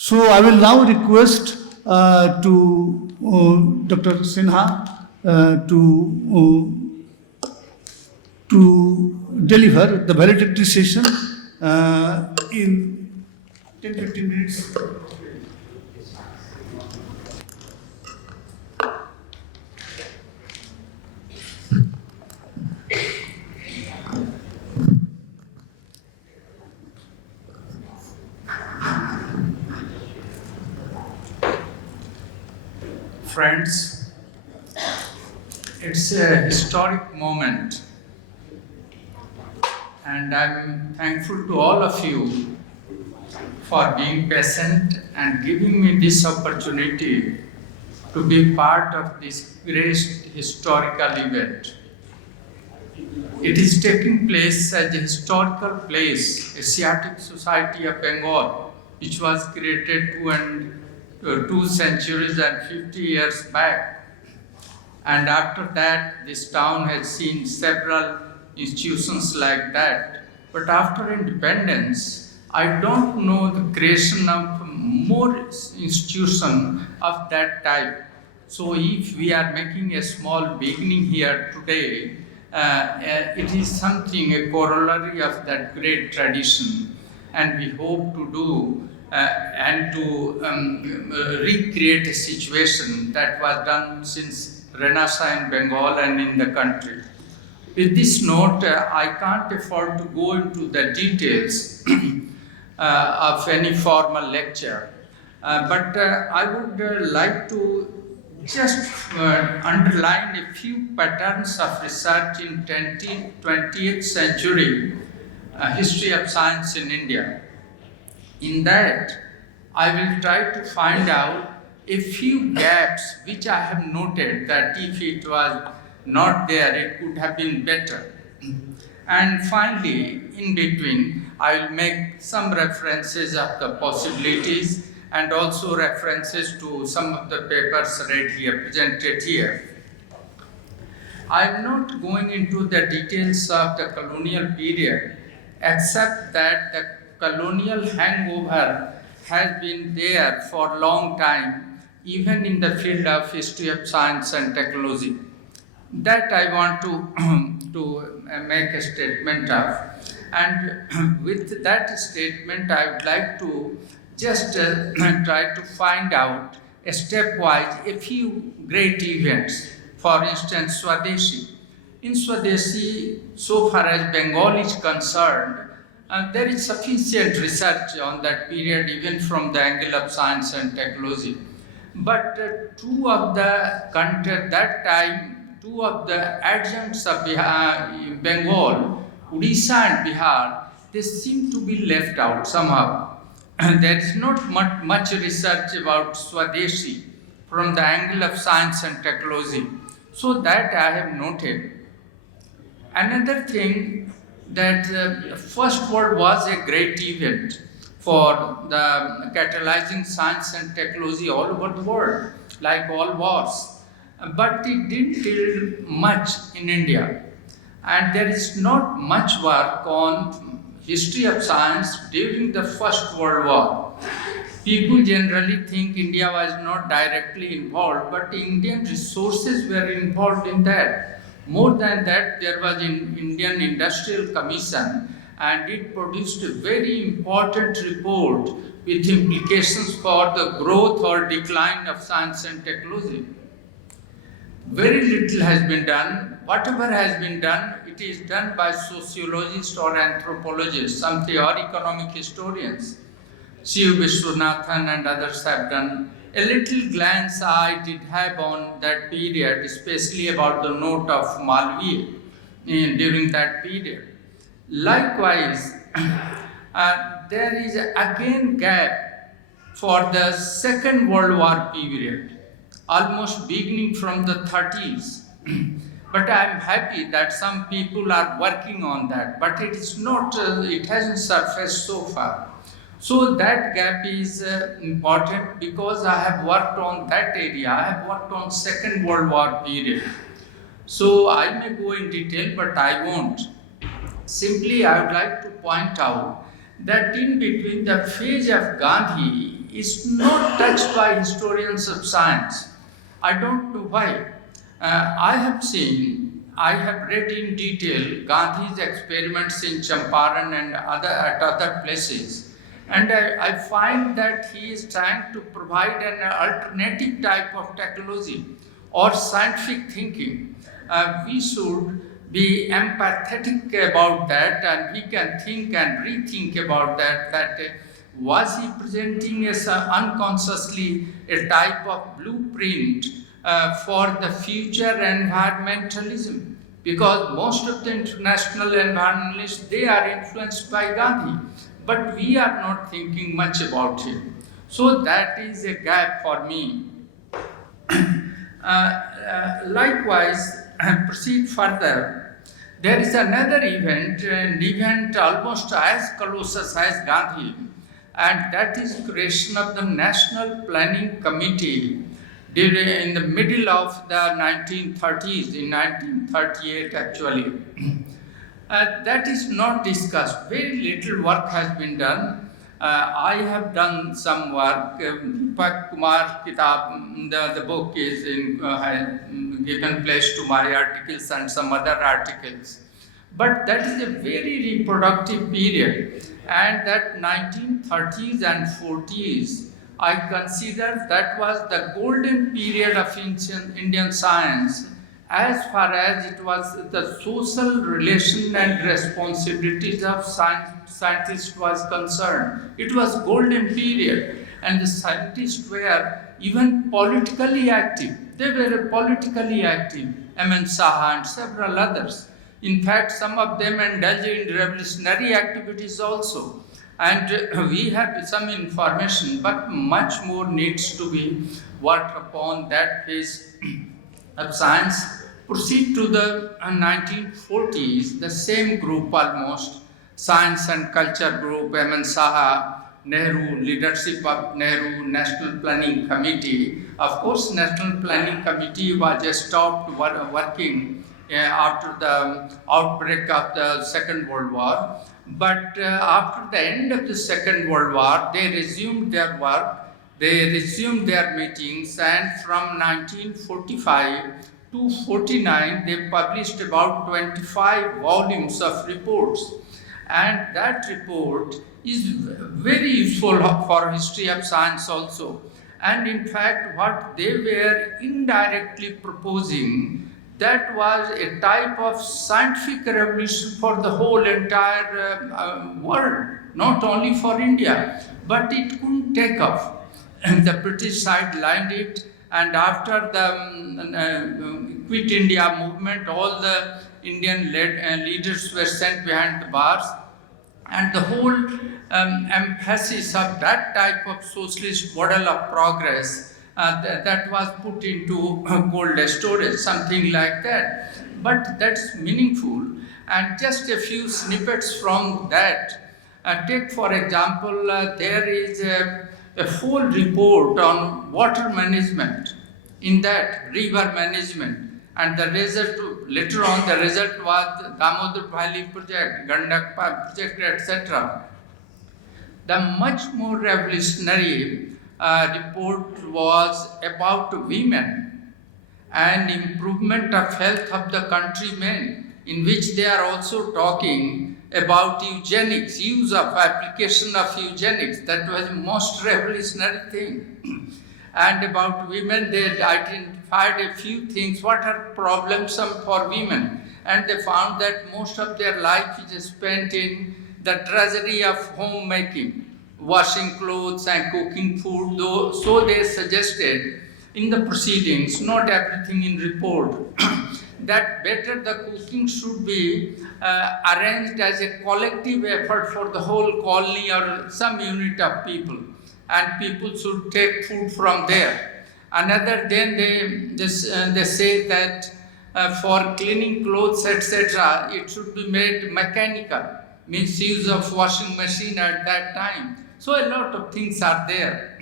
So I will now request to Dr. Sinha to deliver the valedictory session in 10-15 minutes. Friends, it's a historic moment, and I'm thankful to all of you for being patient and giving me this opportunity to be part of this great historical event. It is taking place as a historical place, Asiatic Society of Bengal, which was created 2 centuries and 50 years back. And after that, this town has seen several institutions like that. But after independence, I don't know the creation of more institutions of that type. So if we are making a small beginning here today, it is something, a corollary of that great tradition. And we hope to do and to recreate a situation that was done since Renaissance in Bengal and in the country. With this note, I can't afford to go into the details of any formal lecture, but I would like to just underline a few patterns of research in 20th century history of science in India. In that, I will try to find out a few gaps which I have noted that if it was not there, it could have been better. And finally, in between, I will make some references of the possibilities and also references to some of the papers read here, presented here. I am not going into the details of the colonial period, except that the colonial hangover has been there for a long time, even in the field of history of science and technology. That I want to make a statement of. And with that statement, I would like to just try to find out stepwise a few great events. For instance, Swadeshi. In Swadeshi, so far as Bengal is concerned, there is sufficient research on that period, even from the angle of science and technology. But two of the adjuncts of Bengal, Odisha and Bihar, they seem to be left out somehow. There is not much research about Swadeshi from the angle of science and technology. So that I have noted. Another thing, that First World was a great event for the catalyzing science and technology all over the world, like all wars. But it didn't do much in India. And there is not much work on history of science during the First World War. People generally think India was not directly involved, but Indian resources were involved in that. More than that, there was an Indian Industrial Commission, and it produced a very important report with implications for the growth or decline of science and technology. Very little has been done. Whatever has been done, it is done by sociologists or anthropologists, some theory-economic historians. C.U. Vishwanathan and others have done. A little glance I did have on that period, especially about the note of Malviya during that period. Likewise, there is again gap for the Second World War period, almost beginning from the 30s. But I am happy that some people are working on that, but it is not, it hasn't surfaced so far. So that gap is important because I have worked on that area. I have worked on Second World War period. So I may go in detail, but I won't. Simply, I would like to point out that in between the phase of Gandhi is not touched by historians of science. I don't know why. I have read in detail Gandhi's experiments in Champaran and at other places, and I find that he is trying to provide an alternative type of technology or scientific thinking. We should be empathetic about that, and we can think and rethink about that. Was he presenting as unconsciously a type of blueprint for the future environmentalism? Because most of the international environmentalists, they are influenced by Gandhi, but we are not thinking much about him. So that is a gap for me. Likewise, proceed further. There is another event, an event almost as colossal as Gandhi, and that is creation of the National Planning Committee in the middle of the 1930s, in 1938 actually. That is not discussed. Very little work has been done. I have done some work. Deepak Kumar Kitab, the book is given place to my articles and some other articles. But that is a very reproductive period. And that 1930s and 40s, I consider that was the golden period of Indian science as far as it was the social relation and responsibilities of scientists was concerned. It was golden period, and the scientists were even politically active. They were politically active, M.N. Saha and several others. In fact, some of them indulged in revolutionary activities also. And we have some information, but much more needs to be worked upon that phase of science. Proceed to the 1940s, the same group almost, Science and Culture Group, M.N. Saha, Nehru, leadership of Nehru, National Planning Committee. Of course, National Planning Committee was stopped working after the outbreak of the Second World War. But after the end of the Second World War, they resumed their work, they resumed their meetings, and from 1945 to 49, they published about 25 volumes of reports. And that report is very useful for history of science also. And in fact, what they were indirectly proposing, that was a type of scientific revolution for the whole entire world, not only for India, but it couldn't take off. And the British side lined it, and after the Quit India movement, all the Indian leaders were sent behind the bars, and the whole emphasis of that type of socialist model of progress that was put into cold storage, something like that. But that's meaningful. And just a few snippets from that. Take for example, there is a full report on water management, in that river management. And the result, later on, the result was the Damodar Valley project, Gandak project, etc. The much more revolutionary report was about women and improvement of health of the countrymen, in which they are also talking about eugenics, use of application of eugenics. That was the most revolutionary thing. And about women, they identified a few things, what are problems for women. And they found that most of their life is spent in the drudgery of homemaking, washing clothes and cooking food. So they suggested in the proceedings, not everything in report, that better the cooking should be arranged as a collective effort for the whole colony or some unit of people, and people should take food from there. Another, then they say that for cleaning clothes, etc., it should be made mechanical, means use of washing machine at that time. So a lot of things are there.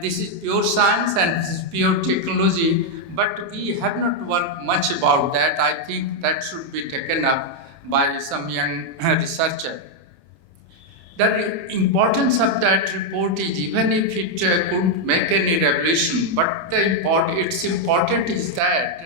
This is pure science and this is pure technology, but we have not worked much about that. I think that should be taken up by some young researcher. The importance of that report is, even if it couldn't make any revolution, but its important is that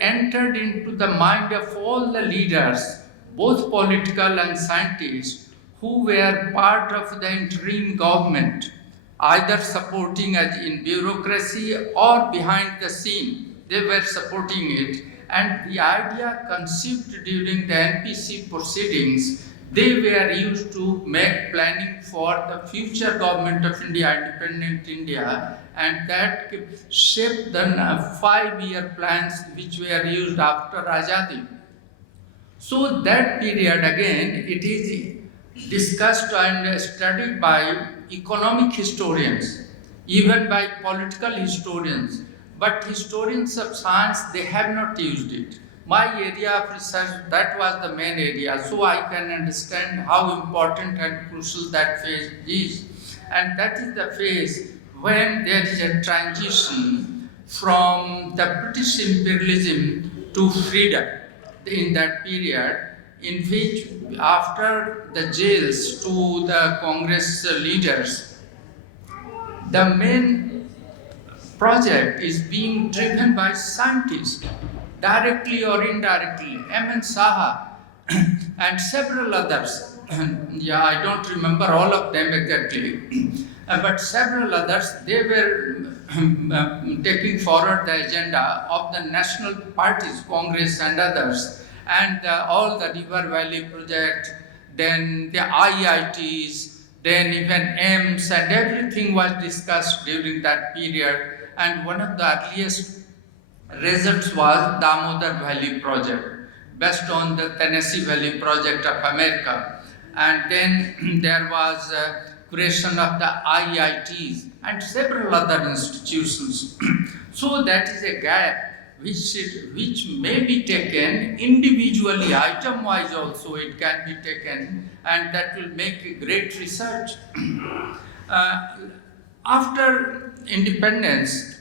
entered into the mind of all the leaders, both political and scientists, who were part of the interim government, either supporting as in bureaucracy or behind the scene. They were supporting it. And the idea conceived during the NPC proceedings, they were used to make planning for the future government of India, independent India, and that shaped the 5-year plans which were used after Azadi. So that period again, it is discussed and studied by economic historians, even by political historians, but historians of science, they have not used it. My area of research, that was the main area, so I can understand how important and crucial that phase is. And that is the phase when there is a transition from the British imperialism to freedom in that period, in which after the jails to the Congress leaders, the main project is being driven by scientists, directly or indirectly. M.N. Saha and several others. Yeah, I don't remember all of them exactly, but several others, they were taking forward the agenda of the national parties, Congress and others, and all the River Valley project, then the IITs, then even AIMS, and everything was discussed during that period. And one of the earliest results was Damodar Valley project, based on the Tennessee Valley project of America. And then there was creation of the IITs and several other institutions. So that is a gap which may be taken individually, item-wise also it can be taken, and that will make a great research. After independence,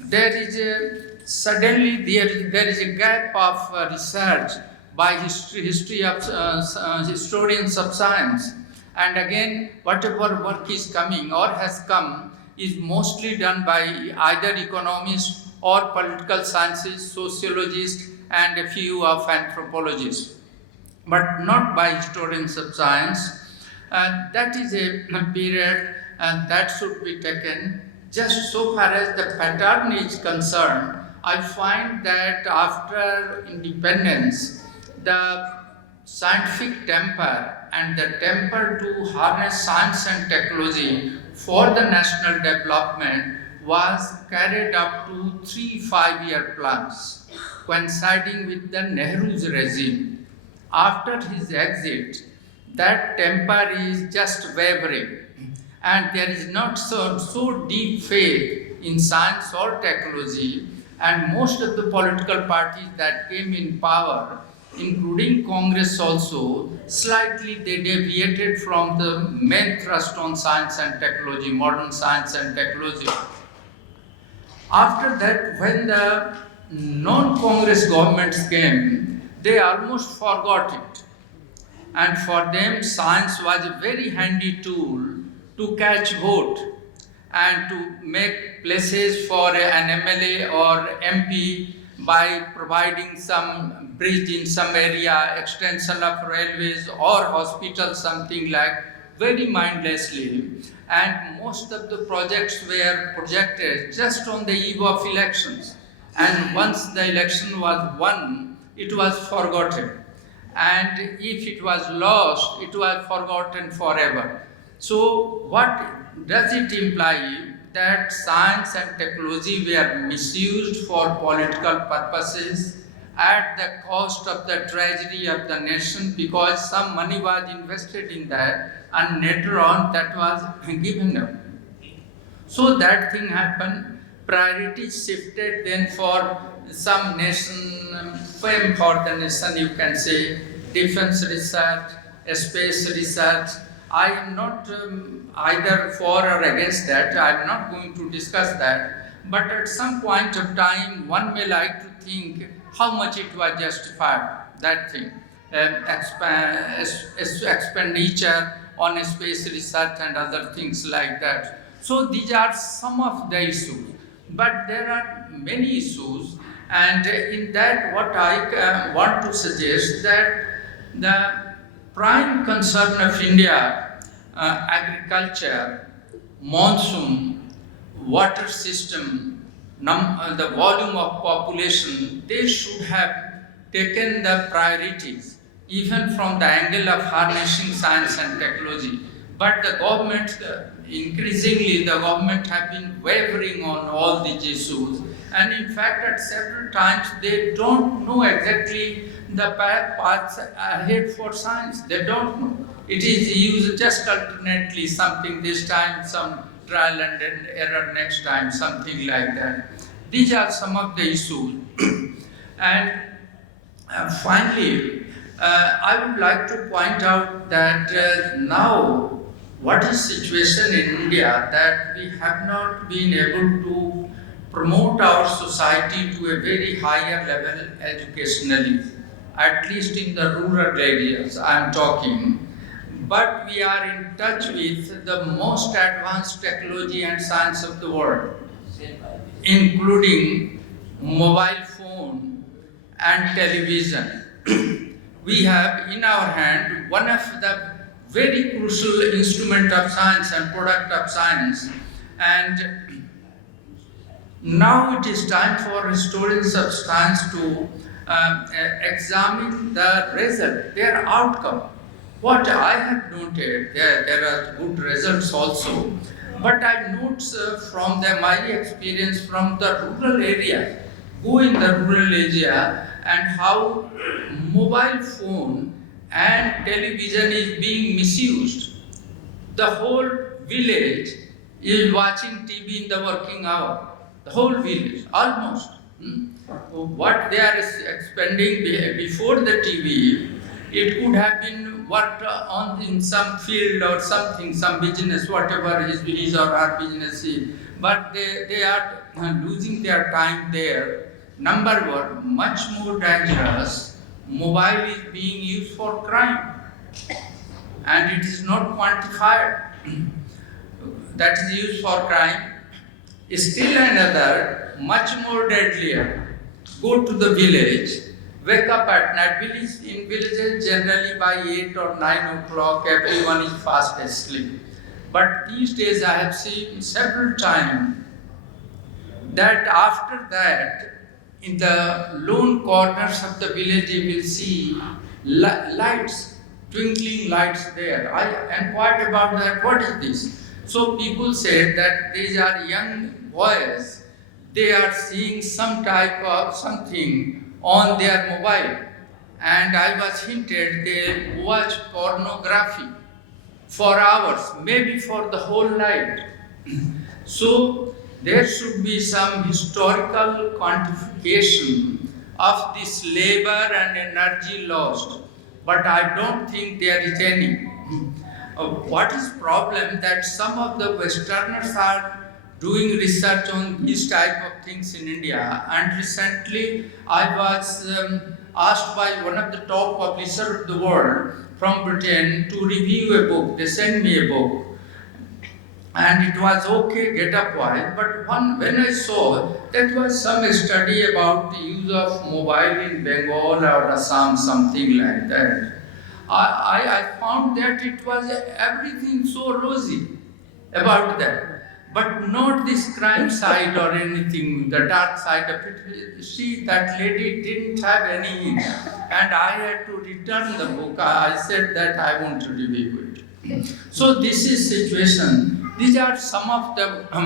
there is suddenly there is a gap of research by history of historians of science. And again, whatever work is coming or has come is mostly done by either economists or political sciences, sociologists, and a few of anthropologists, but not by historians of science. That is a period that should be taken. Just so far as the pattern is concerned, I find that after independence, the scientific temper and the temper to harness science and technology for the national development was carried up to 3 5-year plans, coinciding with the Nehru's regime. After his exit, that temper is just wavering, and there is not so deep faith in science or technology, and most of the political parties that came in power, including Congress also, slightly they deviated from the main thrust on science and technology, modern science and technology. After that, when the non-Congress governments came, they almost forgot it. And for them, science was a very handy tool to catch vote and to make places for an MLA or MP by providing some bridge in some area, extension of railways or hospital, something like, very mindlessly. And most of the projects were projected just on the eve of elections. And once the election was won, it was forgotten. And if it was lost, it was forgotten forever. So what does it imply? That science and technology were misused for political purposes at the cost of the treasury of the nation, because some money was invested in that and later on that was given up. So that thing happened. Priorities shifted then for some nation, fame for the nation, you can say, defense research, space research. I am not either for or against that. I am not going to discuss that. But at some point of time, one may like to think how much it was justified, that thing. expenditure on space research and other things like that. So these are some of the issues, but there are many issues, and in that what I want to suggest that the prime concern of India, agriculture, monsoon, water system, the volume of population, they should have taken the priorities, even from the angle of harnessing science and technology. But the government, increasingly, the government have been wavering on all these issues. And in fact, at several times, they don't know exactly the paths ahead for science. They don't know. It is used just alternately, something this time, some trial and error next time, something like that. These are some of the issues. And finally, I would like to point out that now, what is situation in India that we have not been able to promote our society to a very higher level educationally, at least in the rural areas I am talking. But we are in touch with the most advanced technology and science of the world, including mobile phone and television. We have in our hand one of the very crucial instrument of science and product of science, and now it is time for historians of science to examine the result, their outcome. What I have noted, there are good results also, but I note from my experience from the rural area, go in the rural area, and how mobile phone and television is being misused. The whole village is watching TV in the working hour. The whole village, almost. What they are expending before the TV, it could have been worked on in some field or something, some business, whatever his or her business is. But they are losing their time there. Number one, much more dangerous, mobile is being used for crime, and it is not quantified. That is used for crime. Still another, much more deadlier, go to the village, wake up at night. In villages, generally by 8 or 9 o'clock, everyone is fast asleep. But these days I have seen several times that after that, in the lone corners of the village, you will see lights, twinkling lights there. I inquired about that, what is this? So people said that these are young boys, they are seeing some type of something on their mobile. And I was hinted they watch pornography for hours, maybe for the whole night. So there should be some historical quantification of this labor and energy lost, but I don't think there is any. What is problem that some of the Westerners are doing research on these type of things in India, and recently I was asked by one of the top publishers of the world from Britain to review a book. They sent me a book, and it was okay, get up wise, but when I saw that was some study about the use of mobile in Bengal or Assam, something like that. I found that it was everything so rosy about that, but not this crime side or anything, the dark side of it. That lady didn't have any, and I had to return the book. I said that I won't review it. So this is situation. These are some of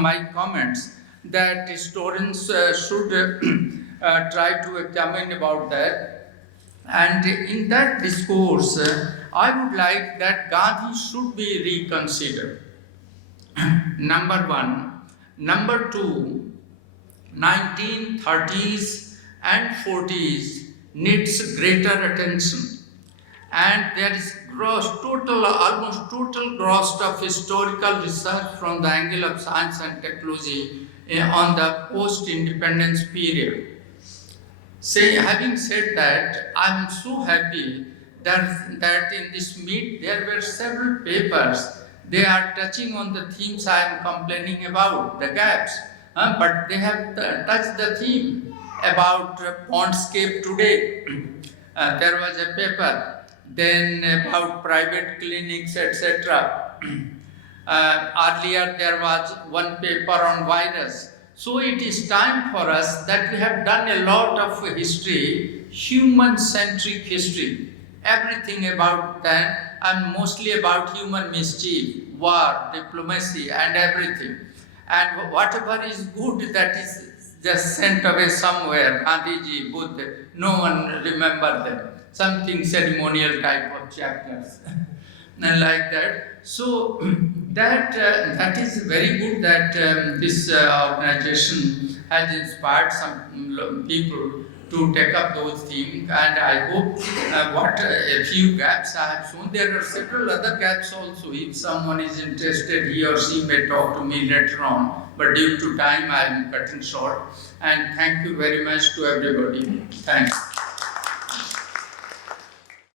my comments that historians should try to examine about that. And in that discourse, I would like that Gandhi should be reconsidered. Number one. Number two, 1930s and 40s needs greater attention. And there is almost total growth of historical research from the angle of science and technology on the post-independence period. Having said that, I am so happy that in this meet there were several papers. They are touching on the themes I am complaining about, the gaps. But they have touched the theme about pondscape today. There was a paper. Then about private clinics, etc. Earlier there was one paper on virus. So it is time for us that we have done a lot of history, human-centric history. Everything about that and mostly about human mischief, war, diplomacy and everything. And whatever is good, that is just sent away somewhere. Gandhiji, Buddha, no one remember them. Something ceremonial type of chapters. And like that. So that is very good that this organization has inspired some people to take up those themes, and I hope a few gaps I have shown. There are several other gaps also. If someone is interested, he or she may talk to me later on, but due to time I am cutting short. And thank you very much to everybody. Thanks.